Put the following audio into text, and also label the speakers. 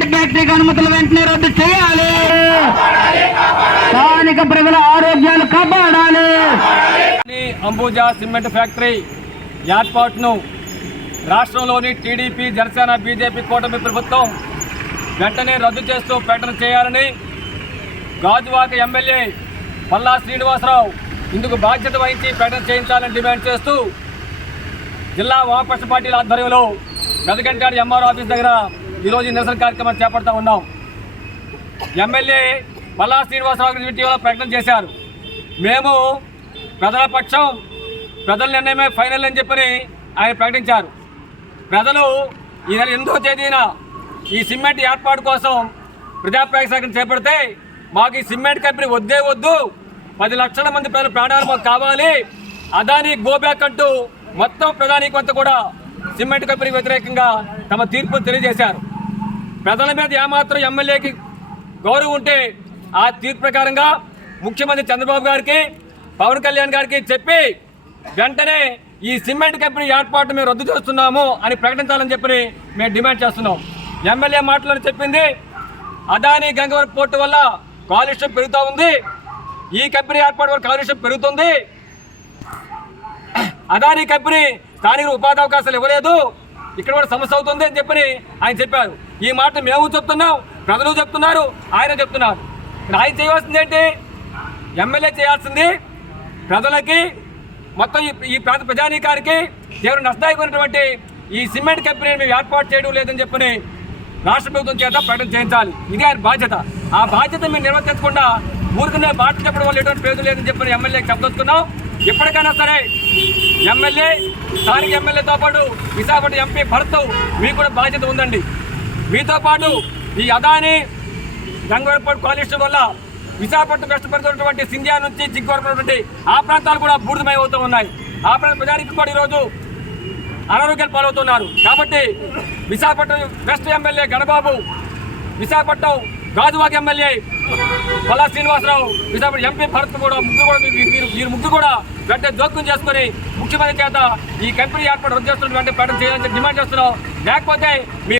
Speaker 1: Cement ఫ్యాక్టరీకి అనుమతులు వెంటనే రద్దు చేయాలి. స్థానిక ప్రజల ఆరోగ్యాలు కాపాడాలి.
Speaker 2: ఈ అంబుజా సిమెంట్ ఫ్యాక్టరీ ఏర్పాటును రాష్ట్రంలోని టీడీపీ జనసేన బీజేపీ కూటమి ప్రభుత్వం వెంటనే రద్దు చేస్తూ ప్రకటన చేయాలని గాజువాక ఎమ్మెల్యే పల్లా శ్రీనివాసరావు ఇందుకు బాధ్యత వహించి ప్రకటన చేయించాలని డిమాండ్ చేస్తూ జిల్లా వామపక్ష పార్టీల ఆధ్వర్యంలో మెదగంటాడు ఎంఆర్ ఆఫీస్ దగ్గర ఈరోజు ఈ నిరసన కార్యక్రమం చేపడతా ఉన్నాం. ఎమ్మెల్యే మల్లా శ్రీనివాసరావు గారు ఇటీవల ప్రకటన చేశారు. మేము ప్రజల పక్షం ప్రజల నిర్ణయమే ఫైనల్ అని చెప్పని ఆయన ప్రకటించారు. ప్రజలు ఈ నెల ఎనిమిదవ తేదీన ఈ సిమెంట్ ఏర్పాటు కోసం ప్రజాప్రవేశం చేపడితే మాకు ఈ సిమెంట్ కంపెనీ వద్దే వద్దు పది లక్షల మంది ప్రజల ప్రాణాలు మాకు కావాలి. అదాని గోబ్యాక్ అంటూ మొత్తం ప్రధానికి కొంత కూడా సిమెంట్ కంపెనీకి వ్యతిరేకంగా తమ తీర్పును తెలియజేశారు. ప్రజల మీద ఏమాత్రం ఎమ్మెల్యేకి గౌరవం ఉంటే ఆ తీర్పు ప్రకారంగా ముఖ్యమంత్రి చంద్రబాబు గారికి పవన్ కళ్యాణ్ గారికి చెప్పి వెంటనే ఈ సిమెంట్ కంపెనీ ఏర్పాటు మేము రద్దు చేస్తున్నాము అని ప్రకటించాలని చెప్పి మేము డిమాండ్ చేస్తున్నాం. ఎమ్మెల్యే మాటలను చెప్పింది అదానీ గంగవరం పోర్టు వల్ల కాలుష్యం పెరుగుతూ ఉంది ఈ కంపెనీ ఏర్పాటు వల్ల కాలుష్యం పెరుగుతుంది. అదానీ కంపెనీ స్థానిక ఉపాధి అవకాశాలు ఇవ్వలేదు ఇక్కడ కూడా సమస్య అవుతుంది అని చెప్పని ఆయన చెప్పారు. ఈ మాట మేము చెప్తున్నాం ప్రజలు చెప్తున్నారు ఆయన చెప్తున్నారు. ఇక్కడ ఆయన చేయవలసింది ఏంటి? ఎమ్మెల్యే చేయాల్సింది ప్రజలకి మొత్తం ఈ ఈ ప్రాంత ప్రజానీకానికి తీవ్ర నష్టదాయకమైనటువంటి ఈ సిమెంట్ కంపెనీని మేము ఏర్పాటు చేయడం లేదని చెప్పని రాష్ట్ర ప్రభుత్వం చేత ప్రకటన చేయించాలి. ఇది ఆయన బాధ్యత. ఆ బాధ్యత మీరు నిర్వర్తించకుండా ఊరికనే మాట చెప్పడం వల్ల ఎటువంటి పేరు లేదని చెప్పని ఎమ్మెల్యేకి చెప్పదలుచుకున్నాం. ఎప్పటికైనా సరే ఎమ్మెల్యే స్థానిక ఎమ్మెల్యేతో పాటు విశాఖపట్నం ఎంపీ భరత్ మీకు కూడా బాధ్యత ఉందండి. మీతో పాటు ఈ అదాని గంగవరపాటు కాలుష్యం వల్ల విశాఖపట్నం కష్టపడుతున్నటువంటి సింధ్యా నుంచి జిగ్ ఆ ప్రాంతాలు కూడా బూడిదమై అవుతూ ఉన్నాయి. ఆ ప్రాంత ప్రజానికి కూడా ఈరోజు అనారోగ్యాలు పాలవుతున్నారు. కాబట్టి Visakhapatnam west MLA Ganababu Visakhapatnam Gajuwaka MLA Palla Srinivasarao Visakhapatnam MP Bharat కూడా ముగ్గురు కూడా వీరు- మీరు ముగ్గురు కూడా వెంటనే జోక్యం చేసుకుని ముఖ్యమంత్రి చేత ఈ కంపెనీ ఏర్పాటు రద్దు చేస్తున్నటువంటి ప్రకటన చేయాలని డిమాండ్ చేస్తున్నాం. లేకపోతే మీ